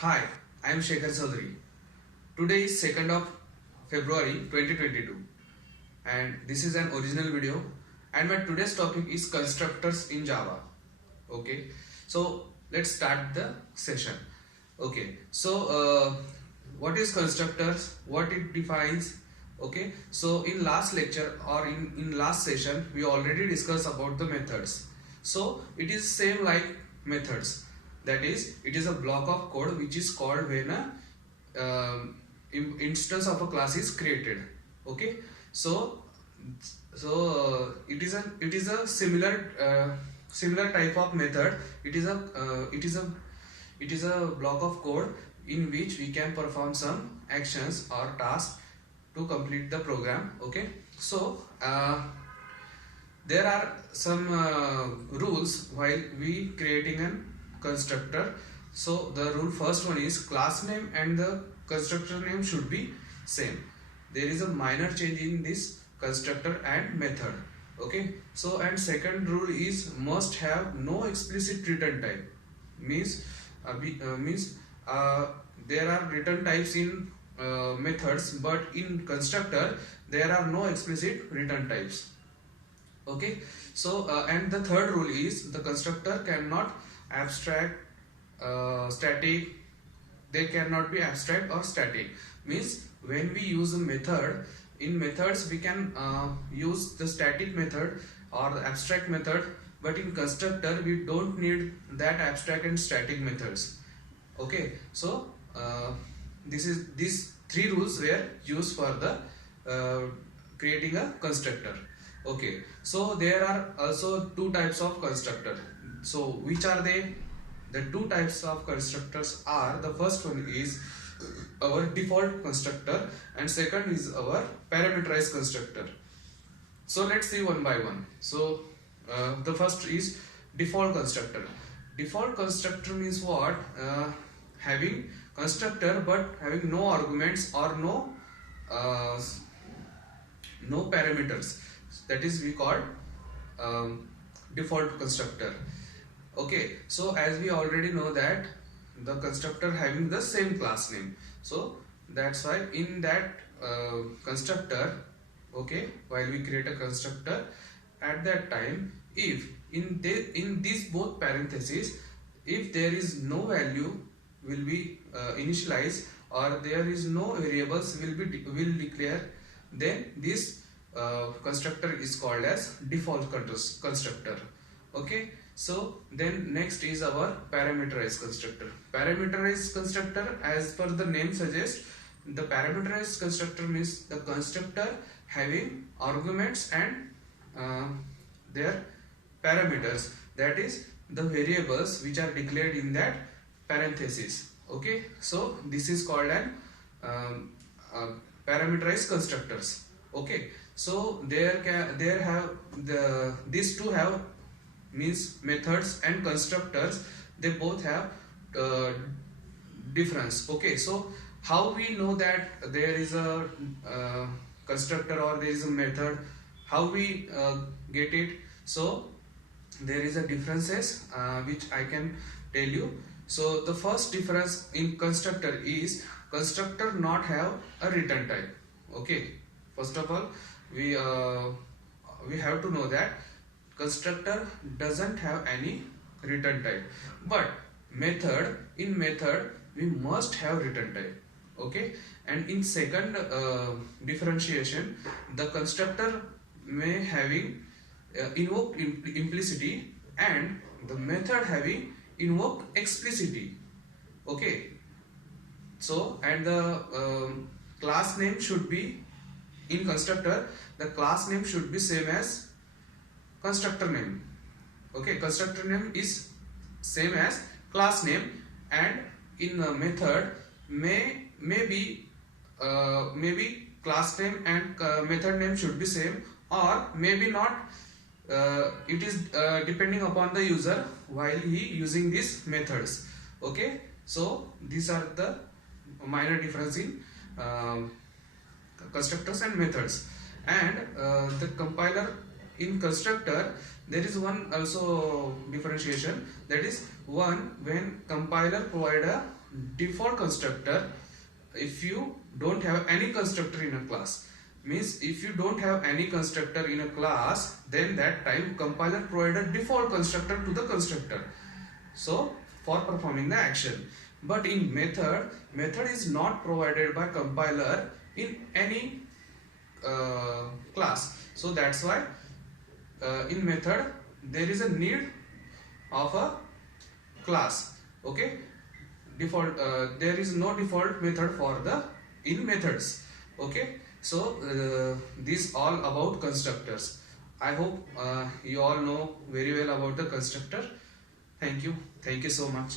Hi, I am Shekhar Chaudhary. Today is 2nd of February 2022 and this is an original video and my today's topic is constructors in Java. Okay, so let's start the session. Okay, so what is constructors, what it defines. Okay, so in last lecture or in last session we already discussed about the methods. So it is same like methods, that is it is a block of code which is called when a instance of a class is created. Okay, so it is a similar type of method. It is a block of code in which we can perform some actions or tasks to complete the program. Okay, so there are some rules while we creating a constructor. So the rule first one is class name and the constructor name should be same. There is a minor change in this constructor and method. Okay, so and second rule is must have no explicit return type. Means there are return types in methods, but in constructor there are no explicit return types. Okay, so and the third rule is the constructor cannot abstract static. They cannot be abstract or static. Means when we use a method, in methods we can use the static method or the abstract method, but in constructor we don't need that abstract and static methods. Okay, so these three rules were used for the creating a constructor. Okay, so there are also two types of constructor. So which are they? The two types of constructors are, the first one is our default constructor and second is our parameterized constructor. So let's see one by one. So the first is default constructor. Default constructor means what? Having constructor but having no arguments or no parameters. That is we call default constructor. Okay, so as we already know that the constructor having the same class name, so that's why in that constructor, okay, while we create a constructor, at that time if in these both parentheses, if there is no value will be initialized or there is no variables will declare, then this constructor is called as default constructor. Okay, so then next is our parameterized constructor. Parameterized constructor, as per the name suggests, the parameterized constructor means the constructor having arguments and their parameters, that is the variables which are declared in that parenthesis. Okay, so this is called an parameterized constructors. Okay, so these two have means methods and constructors, they both have difference. Okay, so how we know that there is a constructor or there is a method, how we get it? So there is a differences which I can tell you. So the first difference in constructor is constructor not have a return type. Okay, first of all we have to know that constructor doesn't have any return type, but in method we must have return type. Okay, and in second differentiation, the constructor may having invoke implicity and the method having invoke explicitly. Okay, so and the class name should be, in constructor the class name should be same as constructor name. Okay, constructor name is same as class name, and in the method maybe class name and method name should be same or maybe not. It is depending upon the user while he using these methods. Okay, so these are the minor difference in constructors and methods. And the compiler, in constructor there is one also differentiation, that is one when compiler provide a default constructor if you don't have any constructor in a class. Means if you don't have any constructor in a class, then that time compiler provided default constructor to the constructor, so for performing the action. But in method is not provided by compiler in any class. So that's why in method there is a need of a class. Okay, default there is no default method for the in methods. Okay, so this all about constructors. I hope you all know very well about the constructor. Thank you so much.